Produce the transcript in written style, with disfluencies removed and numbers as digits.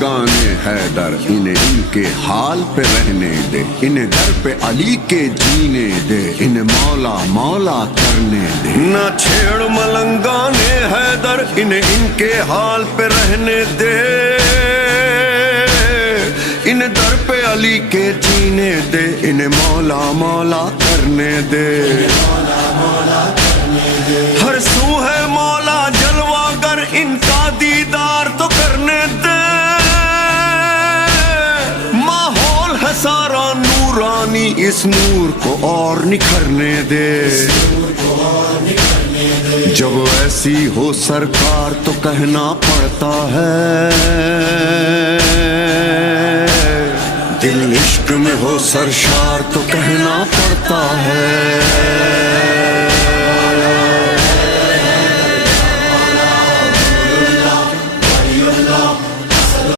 मलंगाने हैदर, इन्हें इनके हाल पे रहने दे, इन्हें दर पे अली के जीने दे, इन्हें मौला मौला करने दे। ना छेड़ मलंगाने हैदर, इन्हें इनके हाल पे रहने दे, इन्हें दर पे अली के जीने दे, इन्हें मौला मौला करने दे। हर सू है मौला जलवागर, इनका दीदार तो करने दे। माहौल है सारा नूरानी, इस नूर को और निखरने दे। जब ऐसी हो सरकार तो कहना पड़ता है, दिल इश्क में हो सरशार तो कहना पड़ता है।